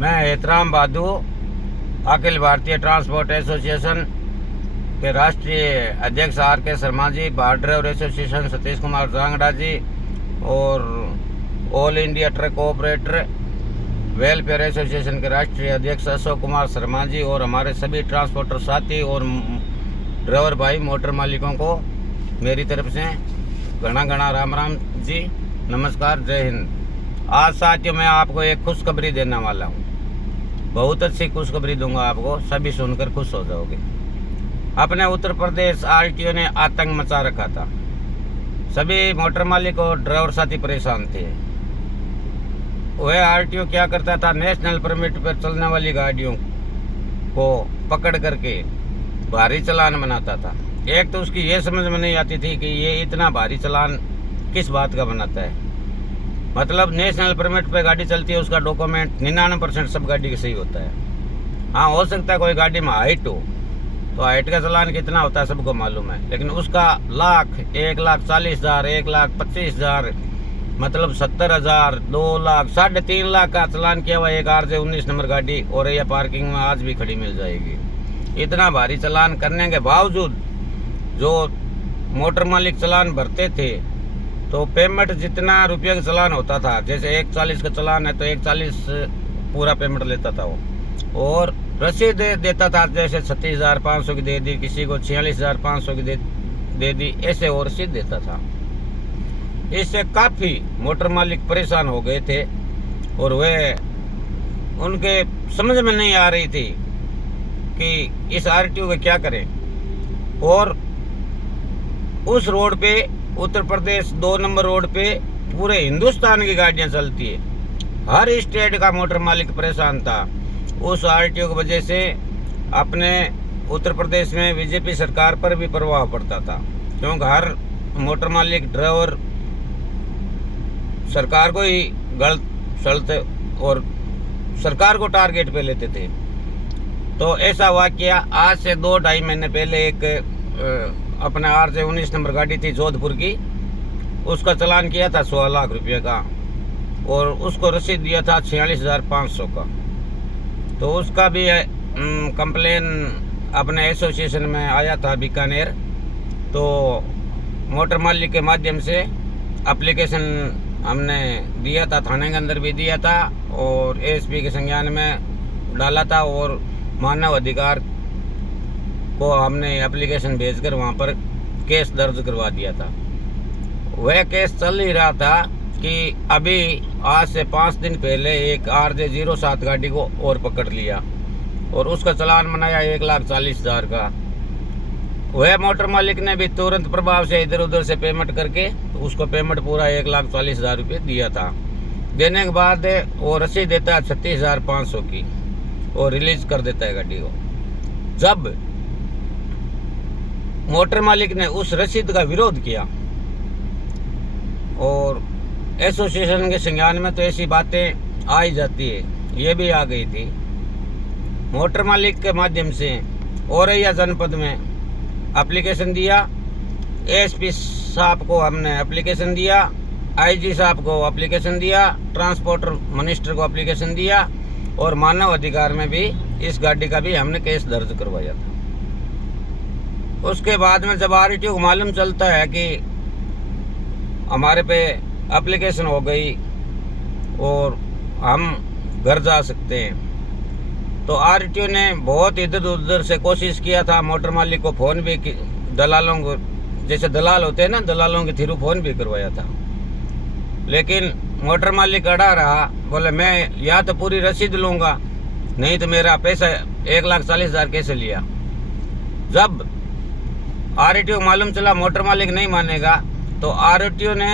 मैं एहतराम बादू Akhil Bharatiya transport association के राष्ट्रीय अध्यक्ष आर के शर्मा जी, भारत ड्राइवर एसोसिएशन सतीश कुमार जांगड़ा जी और all India truck operator welfare association के राष्ट्रीय अध्यक्ष अशोक कुमार शर्मा जी और हमारे सभी ट्रांसपोर्टर साथी और ड्राइवर भाई मोटर मालिकों को मेरी तरफ से घना घना राम राम जी, नमस्कार, जय हिंद। आज साथियों मैं आपको एक खुशखबरी देने वाला हूँ। बहुत अच्छी खुशखबरी दूंगा आपको, सभी सुनकर खुश हो जाओगे। अपने उत्तर प्रदेश आरटीओ ने आतंक मचा रखा था। सभी मोटर मालिक और ड्राइवर साथी परेशान थे। वह आरटीओ क्या करता था, नेशनल परमिट पर चलने वाली गाड़ियों को पकड़ करके भारी चालान बनाता था। एक तो उसकी ये समझ में नहीं आती थी कि ये इतना भारी चालान किस बात का बनाता है। मतलब नेशनल परमिट पे गाड़ी चलती है, उसका डॉक्यूमेंट 99% सब गाड़ी का सही होता है। हाँ, हो सकता है कोई गाड़ी में हाइट हो, तो हाइट का चालान कितना होता है सबको मालूम है, लेकिन उसका लाख, 1,40,000, 1,25,000, मतलब 70,000, 2 लाख, 3.5 लाख का चालान किया हुआ एक RJ 19 नंबर गाड़ी और यह पार्किंग में आज भी खड़ी मिल जाएगी। इतना भारी चालान करने के बावजूद जो मोटर मालिक चालान भरते थे, तो पेमेंट जितना रुपये का चालान होता था, जैसे 1,40 का चालान है तो 1,40 पूरा पेमेंट लेता था वो, और रसीद देता था, जैसे 36,500 की दे दी, किसी को 46,500 की दे दी, ऐसे और रसीद देता था। इससे काफ़ी मोटर मालिक परेशान हो गए थे और वे उनके समझ में नहीं आ रही थी कि इस आरटीओ का क्या करें। और उस रोड पे, उत्तर प्रदेश 2 नंबर रोड पे पूरे हिंदुस्तान की गाड़ियां चलती है। हर स्टेट का मोटर मालिक परेशान था उस आरटीओ की वजह से। अपने उत्तर प्रदेश में बीजेपी सरकार पर भी प्रभाव पड़ता था, क्योंकि हर मोटर मालिक ड्राइवर सरकार को ही गलत सलते और सरकार को टारगेट पे लेते थे। तो ऐसा वाकया आज से 2-2.5 महीने पहले एक अपने RJ 19 नंबर गाड़ी थी जोधपुर की, उसका चालान किया था 16 लाख रुपये का और उसको रसीद दिया था 46,500 का। तो उसका भी कंप्लेन अपने एसोसिएशन में आया था बीकानेर। तो मोटर मालिक के माध्यम से एप्लीकेशन हमने दिया था, थाने के अंदर भी दिया था और ASP के संज्ञान में डाला था और मानव अधिकार को हमने एप्लीकेशन भेजकर वहाँ पर केस दर्ज करवा दिया था। वह केस चल ही रहा था कि अभी आज से 5 दिन पहले एक RJ 07 गाड़ी को और पकड़ लिया और उसका चालान बनाया 1,40,000 का। वह मोटर मालिक ने भी तुरंत प्रभाव से इधर उधर से पेमेंट करके तो उसको पेमेंट पूरा 1,40,000 रुपये दिया था। देने के बाद वो रसीद देता है 36,500 की और रिलीज कर देता है गाड़ी को। जब मोटर मालिक ने उस रसीद का विरोध किया और एसोसिएशन के संज्ञान में तो ऐसी बातें आ ही जाती है, ये भी आ गई थी। मोटर मालिक के माध्यम से औरैया जनपद में एप्लीकेशन दिया, ASP साहब को हमने एप्लीकेशन दिया, IG साहब को एप्लीकेशन दिया, ट्रांसपोर्टर मिनिस्टर को एप्लीकेशन दिया और मानव अधिकार में भी इस गाड़ी का भी हमने केस दर्ज करवाया था। उसके बाद में जब आरटीओ को मालूम चलता है कि हमारे पे एप्लीकेशन हो गई और हम घर जा सकते हैं, तो आरटीओ ने बहुत इधर उधर से कोशिश किया था। मोटर मालिक को फ़ोन भी, दलालों को, जैसे दलाल होते हैं ना, दलालों के थ्रू फ़ोन भी करवाया था, लेकिन मोटर मालिक अड़ा रहा। बोले मैं या तो पूरी रसीद लूँगा, नहीं तो मेरा पैसा 1,40,000 कैसे लिया। जब आरटीओ मालूम चला मोटर मालिक नहीं मानेगा, तो आरटीओ ने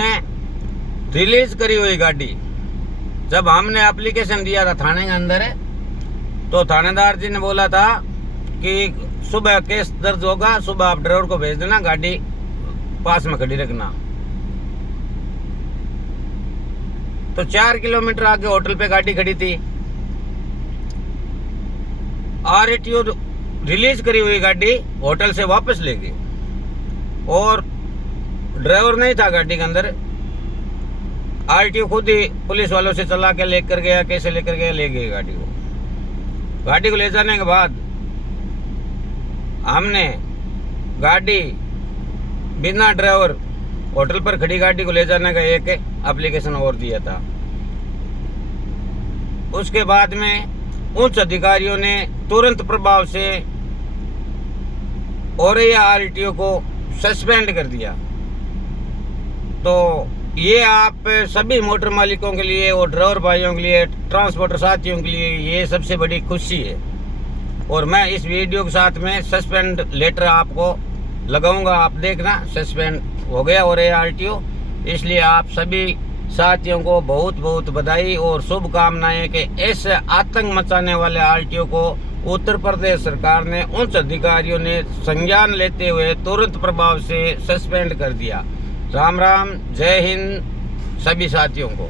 रिलीज करी हुई गाड़ी, जब हमने एप्लीकेशन दिया था थाने के अंदर, तो थानेदार जी ने बोला था कि सुबह केस दर्ज होगा, सुबह आप ड्राइवर को भेज देना, गाड़ी पास में खड़ी रखना। तो 4 किलोमीटर आगे होटल पे गाड़ी खड़ी थी। आरटीओ रिलीज करी हुई गाड़ी होटल से वापस ले गई और ड्राइवर नहीं था गाड़ी के अंदर। आरटीओ खुद ही पुलिस वालों से चला के लेकर गया, कैसे लेकर गया, ले गए गाड़ी को। गाड़ी को ले जाने के बाद हमने गाड़ी बिना ड्राइवर होटल पर खड़ी गाड़ी को ले जाने का एक एप्लीकेशन और दिया था। उसके बाद में उच्च अधिकारियों ने तुरंत प्रभाव से औरैया आरटीओ को सस्पेंड कर दिया। तो ये आप सभी मोटर मालिकों के लिए और ड्राइवर भाइयों के लिए, ट्रांसपोर्टर साथियों के लिए ये सबसे बड़ी खुशी है। और मैं इस वीडियो के साथ में सस्पेंड लेटर आपको लगाऊंगा, आप देखना सस्पेंड हो गया औरैया आरटीओ। इसलिए आप सभी साथियों को बहुत बहुत बधाई और शुभकामनाएं कि इस आतंक मचाने वाले आरटीओ को उत्तर प्रदेश सरकार ने, उच्च अधिकारियों ने संज्ञान लेते हुए तुरंत प्रभाव से सस्पेंड कर दिया। राम राम, जय हिंद सभी साथियों को।